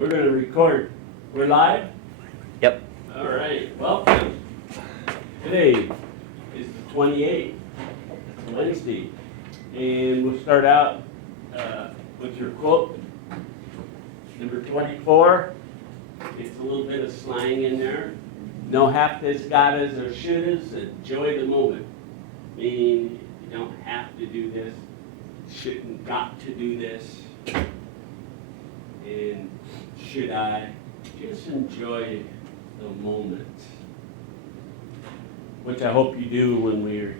We're going to record. We're live? Yep. All right, welcome. Today is the 28th, it's Wednesday, and we'll start out with your quote, number 24. It's a little bit of slang in there. No half this, got-as, or should-as, enjoy the moment. Meaning you don't have to do this, shouldn't got to do this, and should I just enjoy the moment, which I hope you do when we're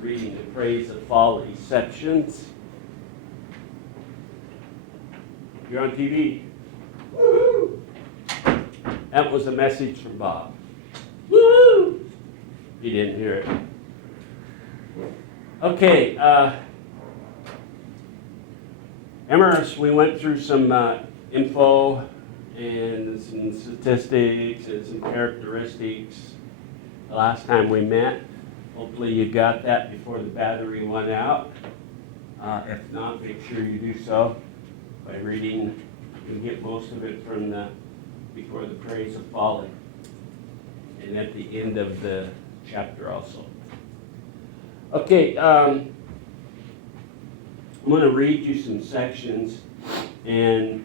reading the Praise of Folly sections. You're on TV. Woo-hoo! That was a message from Bob. Woo-hoo! You didn't hear it. Okay, Emrys, we went through some info and some statistics and some characteristics the last time we met. Hopefully you got that before the battery went out. If not, make sure you do so by reading. You can get most of it from before the Praise of Folly and at the end of the chapter also. Okay, I'm going to read you some sections, and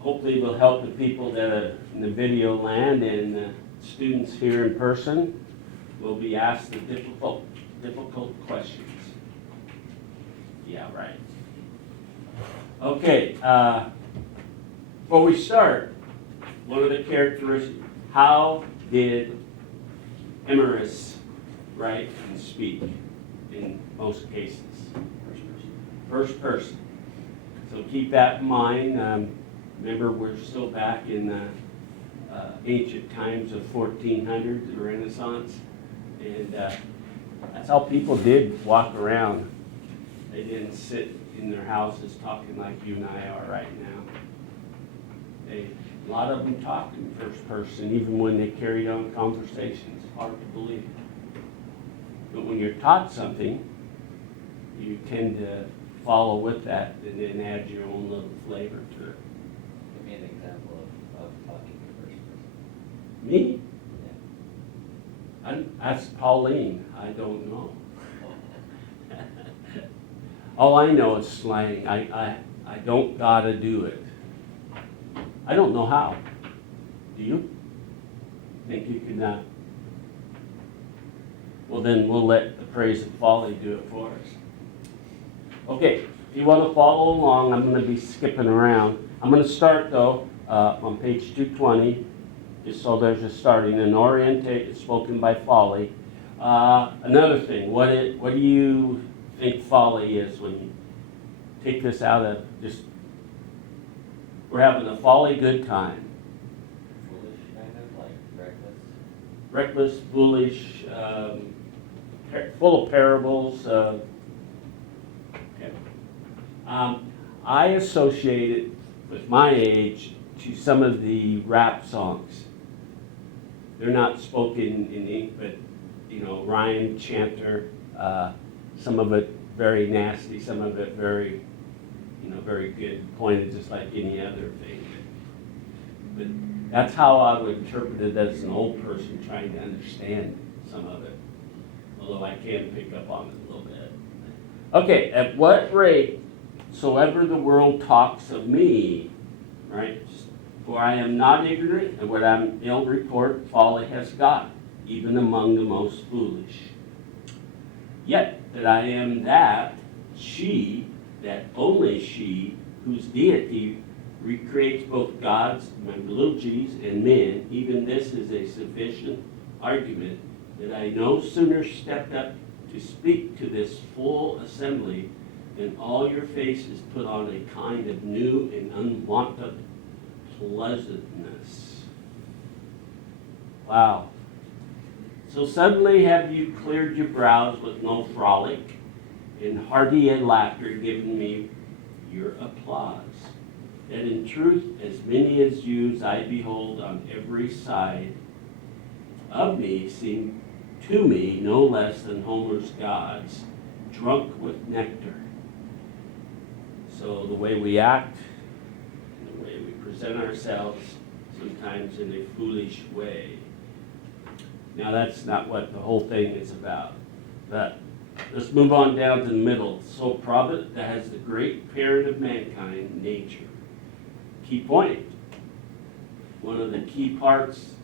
hopefully will help the people that are in the video land, and the students here in person will be asked the difficult questions. Yeah, right. Okay, before we start, one of the characteristics, how did Emrys write and speak in most cases? First person. So keep that in mind. Remember, we're still back in the ancient times of 1400s, the Renaissance, and that's how people did walk around. They didn't sit in their houses talking like you and I are right now. A lot of them talked in first person, even when they carried on conversations. Hard to believe. But when you're taught something, you tend to follow with that and then add your own little flavor to it. Give me an example of talking in first person. Me? Yeah. That's Pauline. I don't know. All I know is slang. I don't gotta do it. I don't know how. Do you? Think you can? Well, then we'll let the Praise of Folly do it for us. Okay, if you want to follow along, I'm going to be skipping around. I'm going to start, though, on page 220, just so there's a starting. An orientate is spoken by folly. Another thing, what do you think folly is when you take this out of just, we're having a folly good time. Foolish, kind of like reckless. Reckless, foolish, full of parables. Okay. I associate it with my age to some of the rap songs. They're not spoken in ink, but rhyme, chanter. Some of it very nasty, some of it very, very good, pointed just like any other thing. But that's how I would interpret it as an old person trying to understand some of it, although I can pick up on it a little bit. Okay, at what rate soever the world talks of me, right? For I am not ignorant, and what I'm ill report, folly has got, even among the most foolish. Yet that I am that only she, whose deity recreates both gods, remember little g's, and men, even this is a sufficient argument that I no sooner stepped up to speak to this full assembly than all your faces put on a kind of new and unwonted pleasantness. Wow. So suddenly have you cleared your brows with no frolic, and hearty laughter given me your applause. That in truth, as many as yous I behold on every side of me seem to me no less than Homer's gods, drunk with nectar. So the way we act, and the way we present ourselves, sometimes in a foolish way. Now that's not what the whole thing is about. But let's move on down to the middle. So Providence that has the great parent of mankind, nature. Key point. One of the key parts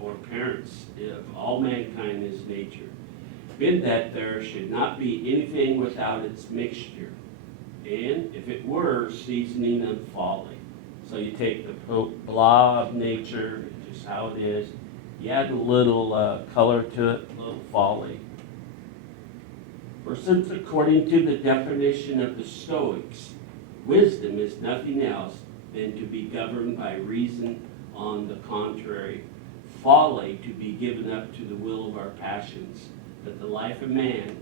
or parents of all mankind is nature. In that there should not be anything without its mixture, and if it were, seasoning of folly. So you take the blah of nature, just how it is, you add a little color to it, a little folly. For since according to the definition of the Stoics, wisdom is nothing else than to be governed by reason, on the contrary, folly to be given up to the will of our passions, that the life of man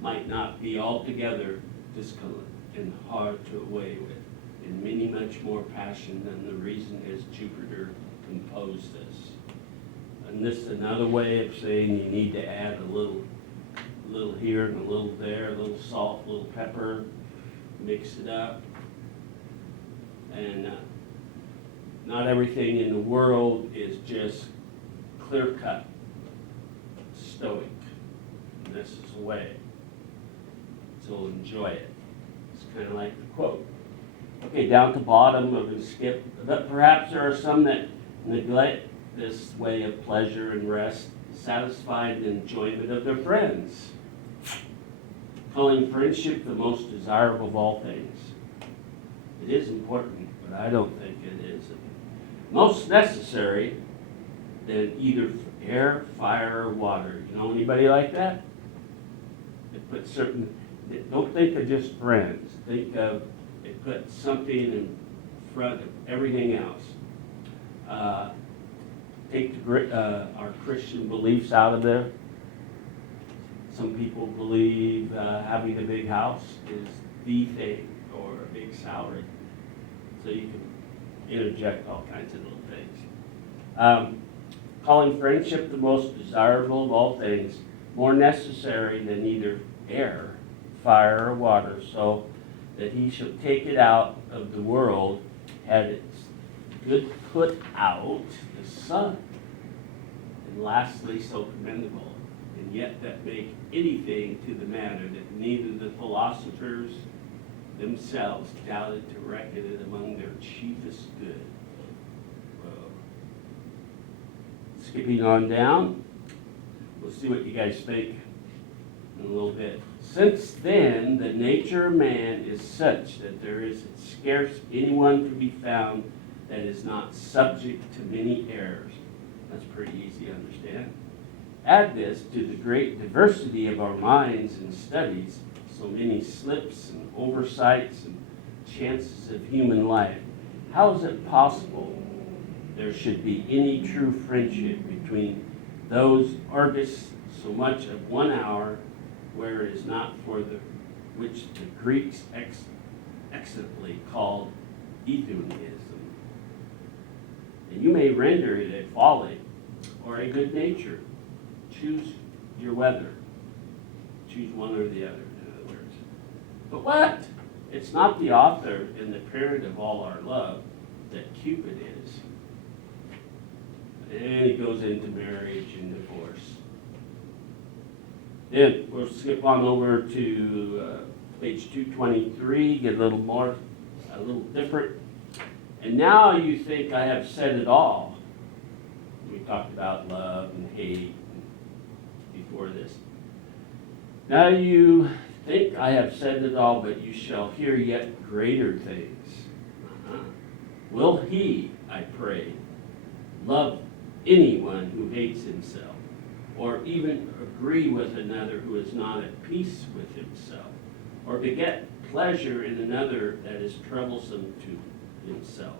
might not be altogether discolored and hard to away with, and many much more passion than the reason has Jupiter composed us. And this is another way of saying you need to add a little here and a little there, a little salt, a little pepper, mix it up. And not everything in the world is just clear-cut, stoic. And this is the way. So enjoy it. It's kind of like the quote. Okay, down to bottom, we're going to skip. But perhaps there are some that neglect this way of pleasure and rest, satisfied the enjoyment of their friends, calling friendship the most desirable of all things. It is important, but I don't think it is most necessary than either air, fire, or water. You know anybody like that? They put certain, don't think of just friends. Think of, they put something in front of everything else. Take our Christian beliefs out of there. Some people believe having a big house is the thing, or a big salary. So you can interject all kinds of little things. Calling friendship the most desirable of all things, more necessary than either air, fire, or water, so that he shall take it out of the world, had its good put out, the sun. And lastly, so commendable, and yet that make anything to the matter that neither the philosophers themselves doubted to reckon it among their chiefest good. Whoa. Skipping on down, we'll see what you guys think in a little bit. Since then, the nature of man is such that there is scarce anyone to be found that is not subject to many errors. That's pretty easy to understand. Add this to the great diversity of our minds and studies, so many slips and oversights and chances of human life. How is it possible there should be any true friendship between those artists so much of 1 hour, where it is not for the which the Greeks excellently called hedonism? And you may render it a folly or a good nature. Choose your weather. Choose one or the other, in other words. But what? It's not the author and the parent of all our love that Cupid is. And it goes into marriage and divorce. Then we'll skip on over to page 223, get a little different. And now you think I have said it all. We talked about love and hate before this. Now you think I have said it all, but you shall hear yet greater things. Will he, I pray, love anyone who hates himself, or even agree with another who is not at peace with himself, or beget pleasure in another that is troublesome to himself?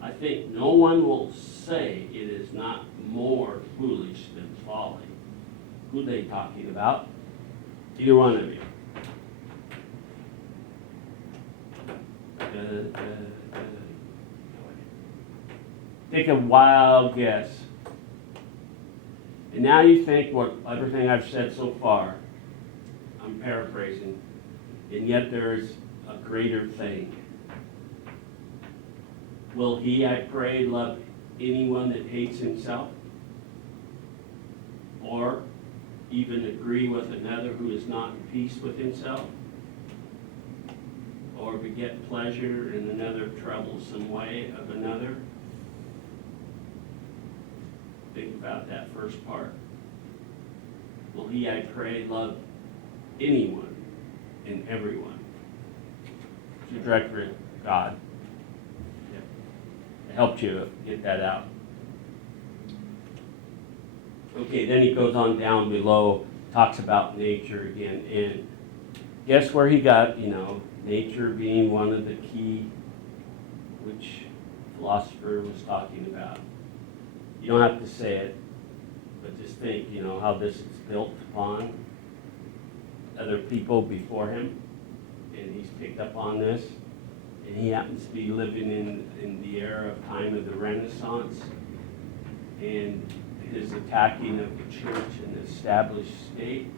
I think no one will say it is not more foolish than folly. Who are they talking about? Either one of you. Take a wild guess. And now you think what everything I've said so far, I'm paraphrasing, and yet there is a greater thing. Will he, I pray, love anyone that hates himself? Or even agree with another who is not in peace with himself? Or beget pleasure in another troublesome way of another? Think about that first part. Will he, I pray, love anyone and everyone? It's a director of God. It helped you get that out. Okay, then he goes on down below, talks about nature again, and guess where he got, nature being one of the key, which philosopher was talking about. You don't have to say it, but just think, how this is built upon other people before him, and he's picked up on this, and he happens to be living in the era of time of the Renaissance, and his attacking of the church and the established state.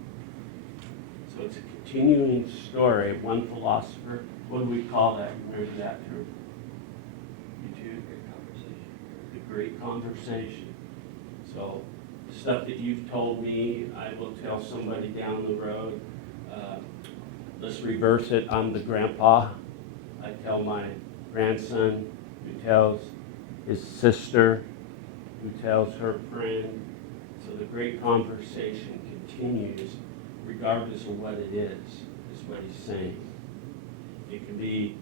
So it's a continuing story of one philosopher. What do we call that? Remember that term? You too? Great conversation. The great conversation. So the stuff that you've told me, I will tell somebody down the road. Let's reverse it. I'm the grandpa. I tell my grandson, who tells his sister, who tells her friend. So the great conversation continues regardless of what it is what he's saying. It can be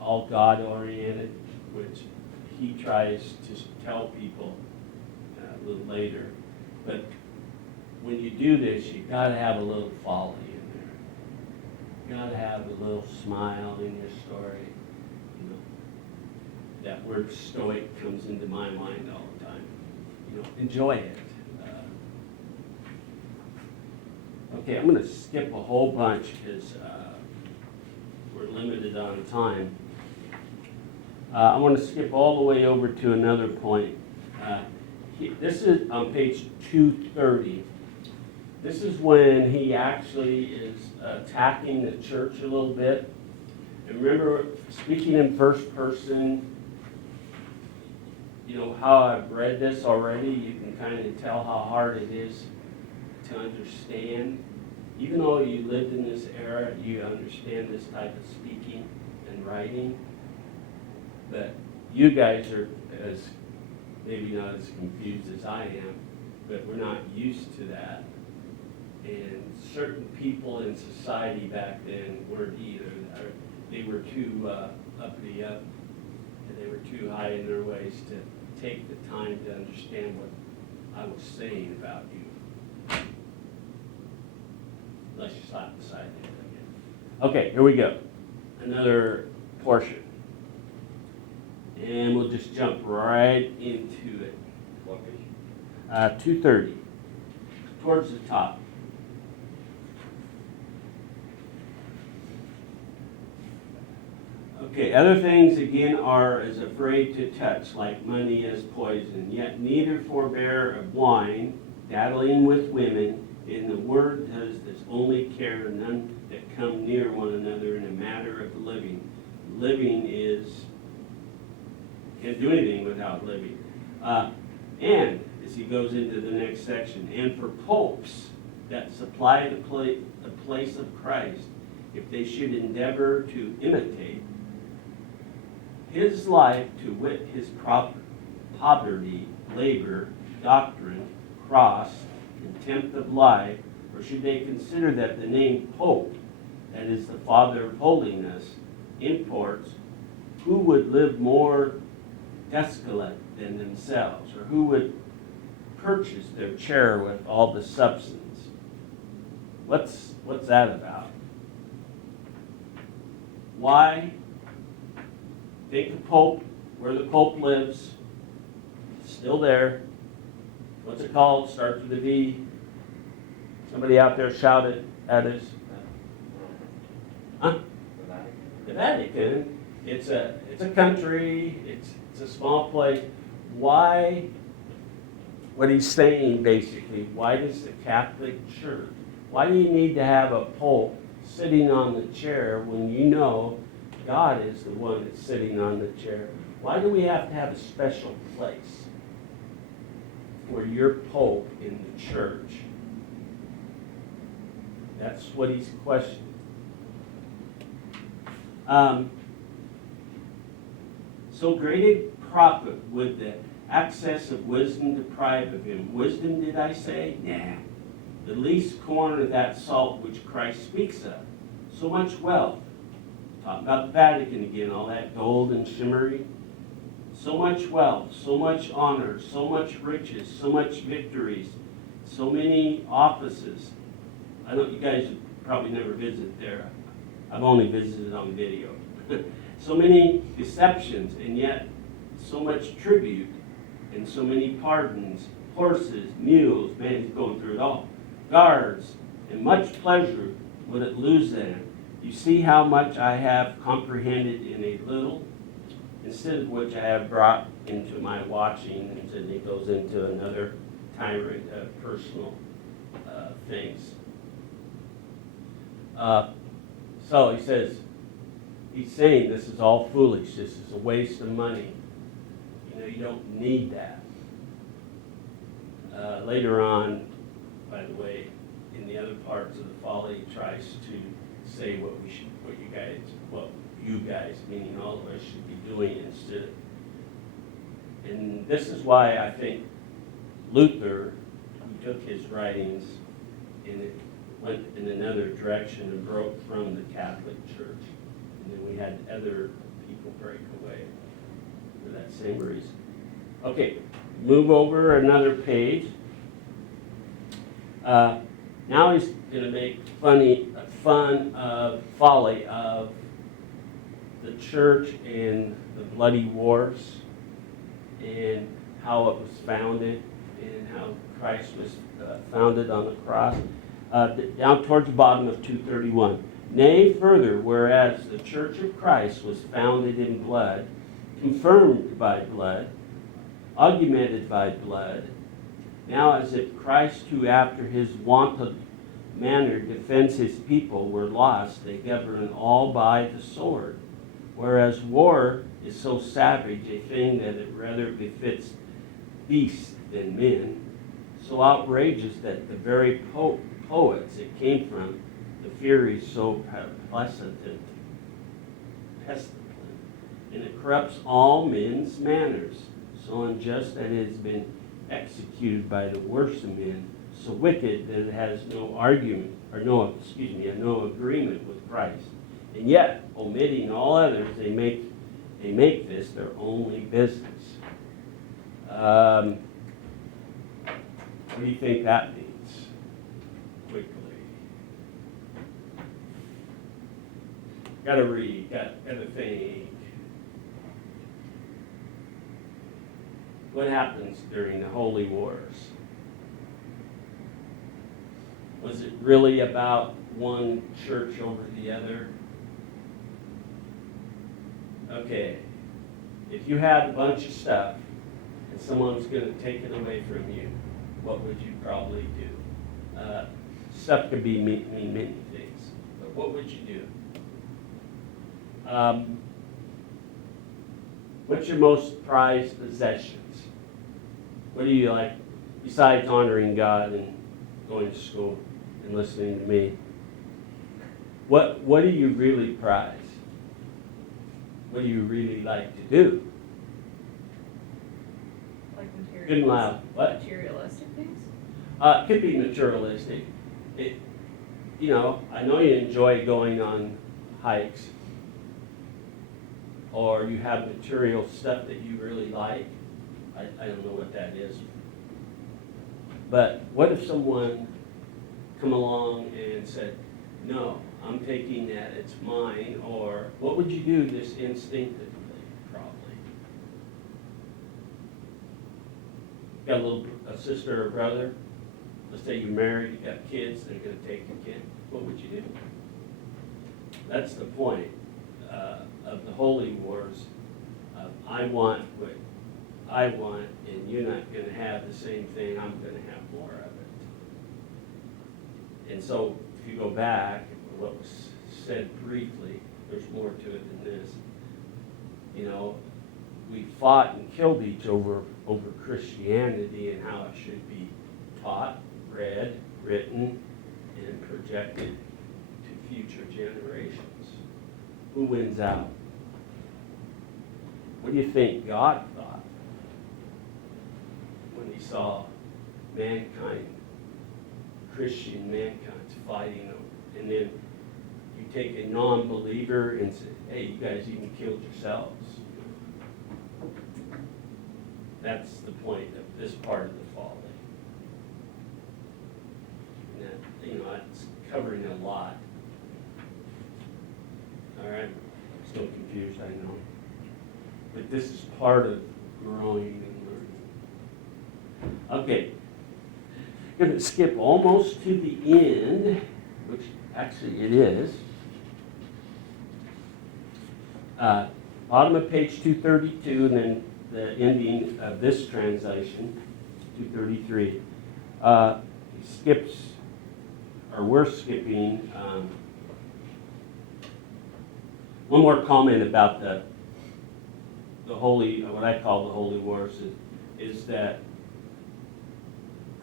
all God-oriented, which he tries to tell people a little later. But when you do this, you got to have a little folly in there. You got to have a little smile in your story. That word stoic comes into my mind all the time. Enjoy it. Okay, I'm going to skip a whole bunch because we're limited on time. I want to skip all the way over to another point. This is on page 230. This is when he actually is attacking the church a little bit. And remember, speaking in first person, how I've read this already, you can kind of tell how hard it is to understand. Even though you lived in this era, you understand this type of speaking and writing. But you guys are maybe not as confused as I am, but we're not used to that. And certain people in society back then weren't either. They were too uppity up, and they were too high in their ways to take the time to understand what I was saying about you. Unless you slap beside it again. Okay, here we go. Another portion. And we'll just jump right into it. What page? 230. Towards the top. Okay, other things again are as afraid to touch, like money as poison, yet neither forbear of wine, daddling with women. In the word does this only care none that come near one another in a matter of living. Living is, can't do anything without living. And, as he goes into the next section, and for popes that supply the place of Christ, if they should endeavor to imitate his life, to wit his poverty, labor, doctrine, cross, contempt of life, or should they consider that the name Pope, that is the Father of Holiness, imports who would live more desolate than themselves, or who would purchase their chair with all the substance? What's that about? Why? Take the Pope, where the Pope lives, still there. What's it called? Starts with a V. Somebody out there shout it at us. Huh? The Vatican. It's a country. It's a small place. Why? What he's saying basically. Why does the Catholic Church? Why do you need to have a Pope sitting on the chair when you know God is the one that's sitting on the chair, why do we have to have a special place for your Pope in the church? That's what he's questioning. So great a prophet would the access of wisdom deprive of him. Wisdom, did I say? Nah. The least corn of that salt which Christ speaks of. So much wealth. Talking about the Vatican again, all that gold and shimmery. So much wealth, so much honor, so much riches, so much victories, so many offices. I know you guys probably never visit there. I've only visited on video. So many deceptions, and yet so much tribute, and so many pardons, horses, mules, man, he's going through it all. Guards, and much pleasure would it lose them. You see how much I have comprehended in a little, instead of which I have brought into my watching, and then it goes into another tyrant of personal things. So he says, he's saying this is all foolish. This is a waste of money. You know, you don't need that. Later on, by the way, in the other parts of the folly, he tries to say what you guys, meaning all of us, should be doing instead. And this is why I think Luther, he took his writings and it went in another direction and broke from the Catholic Church. And then we had other people break away for that same reason. Okay, move over another page. Now he's going to make fun of folly of the church and the bloody wars and how it was founded and how Christ was founded on the cross. Down towards the bottom of 231. Nay, further, whereas the church of Christ was founded in blood, confirmed by blood, augmented by blood, now as if Christ, who after his wonted manner defends his people, were lost, they govern all by the sword. Whereas war is so savage a thing that it rather befits beasts than men, so outrageous that the very poets it came from, the fury so pestilent, and it corrupts all men's manners, so unjust that it has been executed by the worst of men, so wicked that it has no agreement with Christ. And yet, omitting all others, they make this their only business. What do you think that means? Quickly. Gotta read, gotta think. What happens during the Holy Wars? Was it really about one church over the other? Okay, if you had a bunch of stuff and someone's going to take it away from you, what would you probably do? Stuff could mean many things, but what would you do? What's your most prized possessions? What do you like, besides honoring God and going to school and listening to me? What do you really prize? What do you really like to do? Like materialistic. Good and loud. What? Materialistic things? It could be materialistic. I know you enjoy going on hikes, or you have material stuff that you really like. I don't know what that is. But what if someone come along and said, no, I'm taking that, it's mine, or what would you do this instinctively, probably? Got a sister or brother, let's say you're married, you got kids, they're going to take the kid, what would you do? That's the point of the holy wars. I want what I want, and you're not going to have the same thing, I'm going to have more of it. And so, if you go back, what was said briefly, there's more to it than this. You know, we fought and killed each over Christianity and how it should be taught, read, written, and projected to future generations. Who wins out? What do you think God thought when he saw mankind, Christian mankind, fighting over? And then you take a non-believer and say, hey, you guys even killed yourselves. That's the point of this part of the folly. And that, you know, it's covering a lot. All right, I'm still confused, I know. But this is part of growing and learning. Okay, I'm going to skip almost to the end, which actually it is. Bottom of page 232, and then the ending of this translation, 233. Skips, or we're skipping, one more comment about the holy, what I call the holy wars, is that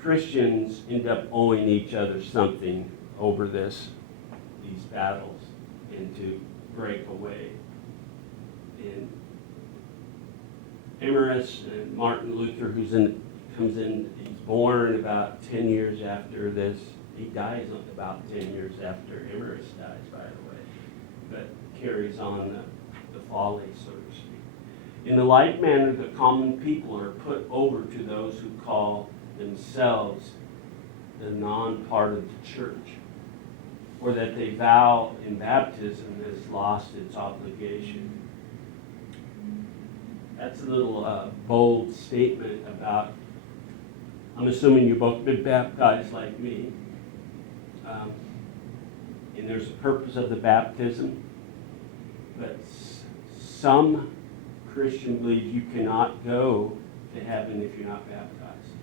Christians end up owing each other something over these battles, and to break away. And Emrys and Martin Luther, comes in, he's born about 10 years after this. He dies about 10 years after Emrys dies, by the way, but carries on the folly, so to speak. In the like manner, the common people are put over to those who call themselves the non-part of the church, or that they vow in baptism has lost its obligation. That's a little bold statement about, I'm assuming you've both been baptized like me. And there's a purpose of the baptism, but some Christian believe you cannot go to heaven if you're not baptized.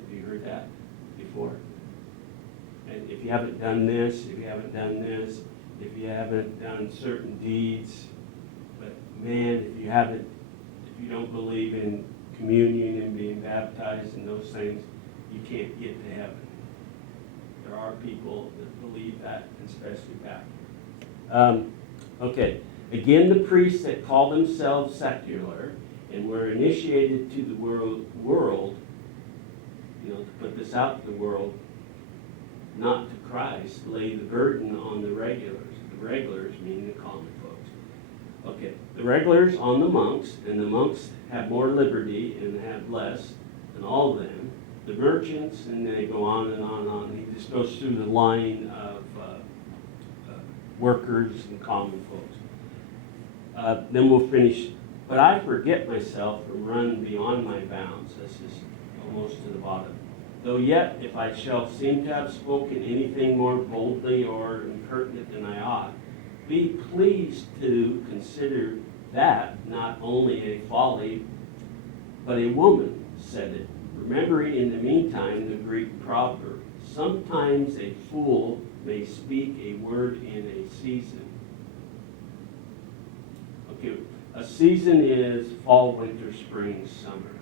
Have you heard that before? And if you haven't done this, if you haven't done this, if you haven't done certain deeds, but man, if you don't believe in communion and being baptized and those things, you can't get to heaven. There are people that believe that, especially back here. Okay, again, the priests that call themselves secular and were initiated to the world, you know, to put this out to the world, not to Christ, lay the burden on the regulars. The regulars meaning the common folks. Okay, the regulars on the monks, and the monks have more liberty and have less than all of them. The merchants, and they go on and on and on. He just goes through the line of workers and common folks. Then we'll finish. But I forget myself and run beyond my bounds. This is almost to the bottom. Though yet, if I shall seem to have spoken anything more boldly or impertinent than I ought, be pleased to consider that not only a folly, but a woman said it, remembering in the meantime the Greek proverb, sometimes a fool may speak a word in a season. Okay, a season is fall, winter, spring, summer.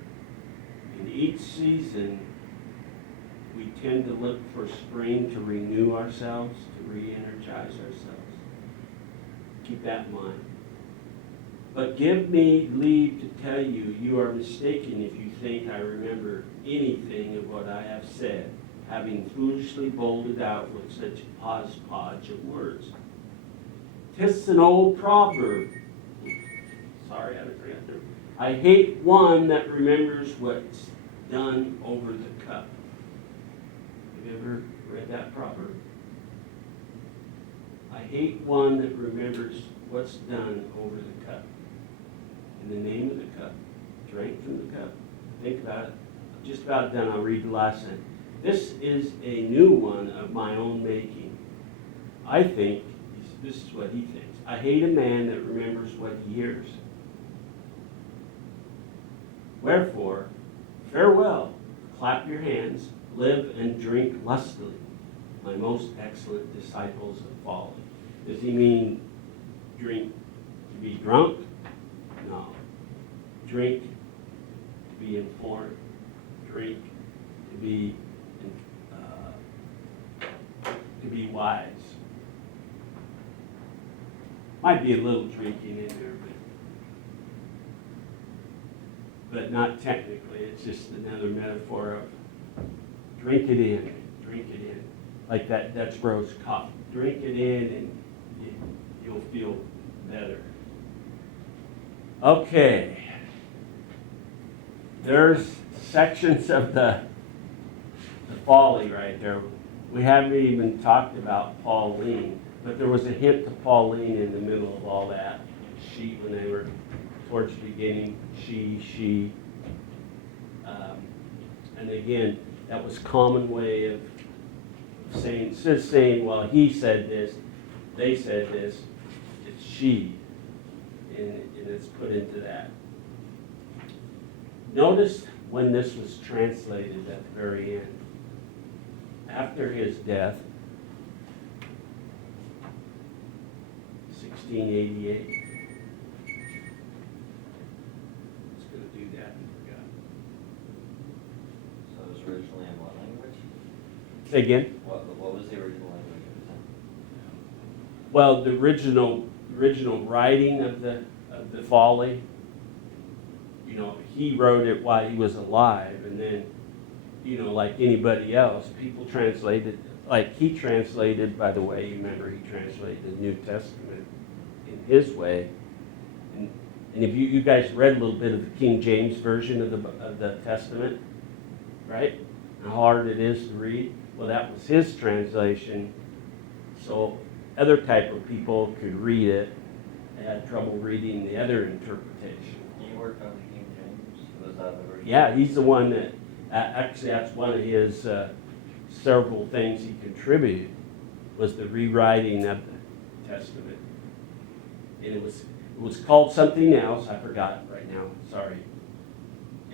In each season, we tend to look for spring to renew ourselves, to re-energize ourselves. Keep that in mind. But give me leave to tell you, you are mistaken if you think I remember anything of what I have said, having foolishly bolted out with such hodgepodge of words. 'Tis an old proverb. Sorry, I had to forget there. I hate one that remembers what's done over the cup. Have you ever read that proverb? I hate one that remembers what's done over the cup. In the name of the cup, drink from the cup. Think about it. I'm just about done. I'll read the last sentence. This is a new one of my own making. I think, this is what he thinks. I hate a man that remembers what he hears. Wherefore, farewell, clap your hands, live and drink lustily, my most excellent disciples of folly. Does he mean Drink to be drunk? No. Drink to be informed. Drink to be wise. Might be a little drinking in there, but not technically. It's just another metaphor of drink it in, drink it in. Like that Dutch Bros coffee. Drink it in and you'll feel better. Okay. There's sections of the folly right there. We haven't even talked about Pauline, but there was a hint to Pauline in the middle of all that. She, when they were towards the beginning, she. And again, that was common way of saying, instead of saying, well, he said this, they said this, it's she, and it's put into that. Notice when this was translated at the very end. After his death, 1688. It's going to do that and forgot. So it was originally in what language? Say again? What was the original language it was in? Well, the original writing of the folly, you know, he wrote it while he was alive, and then, you know, like anybody else, people translated, like he translated, by the way, you remember he translated the New Testament in his way. And if you guys read a little bit of the King James version of the Testament, right? How hard it is to read. Well, that was his translation. So other type of people could read it. They had trouble reading the other interpretation. You worked on the King James? Was that the version? Yeah, he's the one that, actually that's one of his several things he contributed, was the rewriting of the Testament. And it was called something else, I forgot right now, sorry.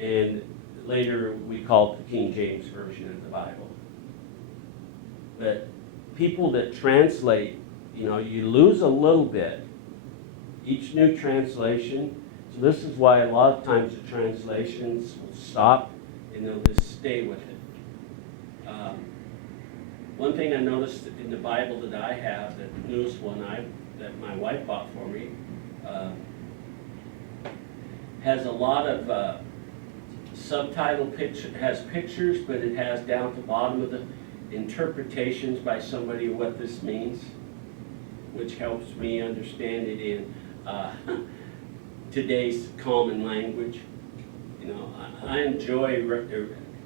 And later we called it the King James Version of the Bible. But people that translate, you know, you lose a little bit. Each new translation, so this is why a lot of times the translations will stop and they'll just stay with it. One thing I noticed in the Bible that I have, the newest one that my wife bought for me, has a lot of subtitle picture, has pictures, but it has down at the bottom of the interpretations by somebody of what this means, which helps me understand it in today's common language. You know, I enjoy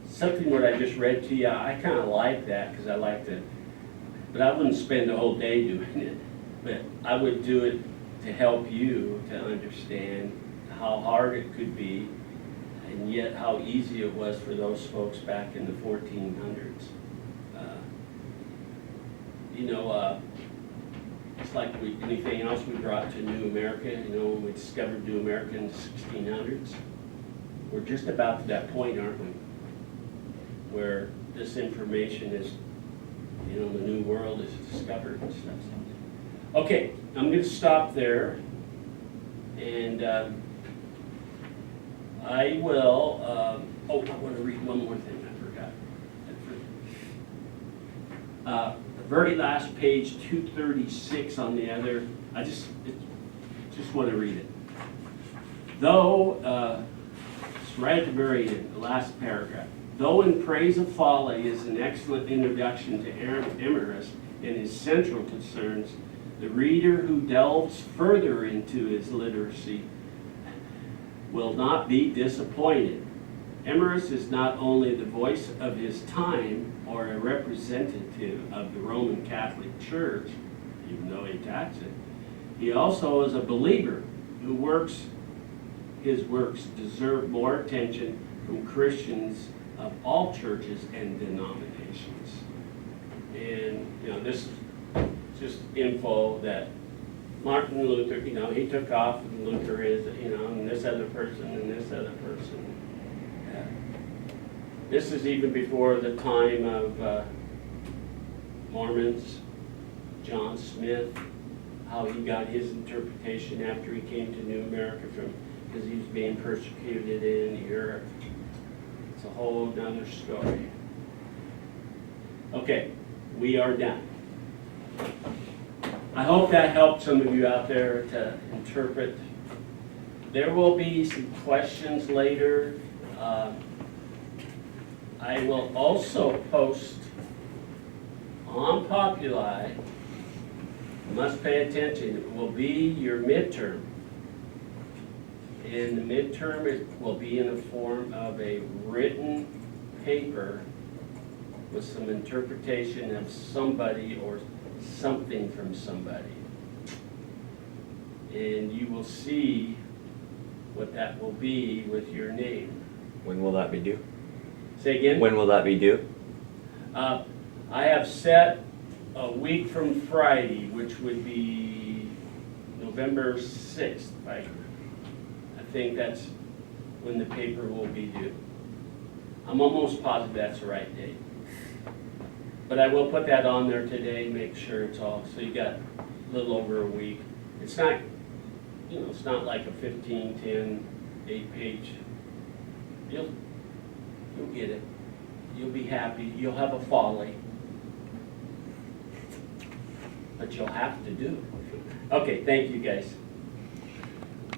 something what I just read to you. I kind of like that because I like to, but I wouldn't spend the whole day doing it. But I would do it to help you to understand how hard it could be, and yet how easy it was for those folks back in the 1400s. It's like anything else we brought to New America. You know, when we discovered New America in the 1600s. We're just about to that point, aren't we? Where this information is, you know, the new world is discovered and stuff. Okay, I'm going to stop there, and I will. I want to read one more thing. I forgot. The very last page, 236 on the other. I just want to read it. Though. It's right at the very end, the last paragraph. Though in praise of folly is an excellent introduction to Emerus and his central concerns, the reader who delves further into his literacy will not be disappointed. Emerus is not only the voice of his time or a representative of the Roman Catholic Church, even though he attacks it, he also is a believer who his works deserve more attention from Christians of all churches and denominations. And, you know, this is just info that Martin Luther, you know, he took off, and Luther is, you know, and this other person and this other person. This is even before the time of Mormons, John Smith, how he got his interpretation after he came to New America because he was being persecuted in Europe. It's a whole nother story. Okay, we are done. I hope that helped some of you out there to interpret. There will be some questions later. I will also post on Populi, must pay attention, it will be your midterm. And the midterm will be in the form of a written paper with some interpretation of somebody or something from somebody. And you will see what that will be with your name. When will that be due? Say again? When will that be due? I have set a week from Friday, which would be November 6th. I think that's when the paper will be due. I'm almost positive that's the right date. But I will put that on there today, make sure it's all, so you got a little over a week. It's not, it's not like a 15, 10, 8-page. You'll get it. You'll be happy. You'll have a folly. But you'll have to do it. Okay, thank you guys.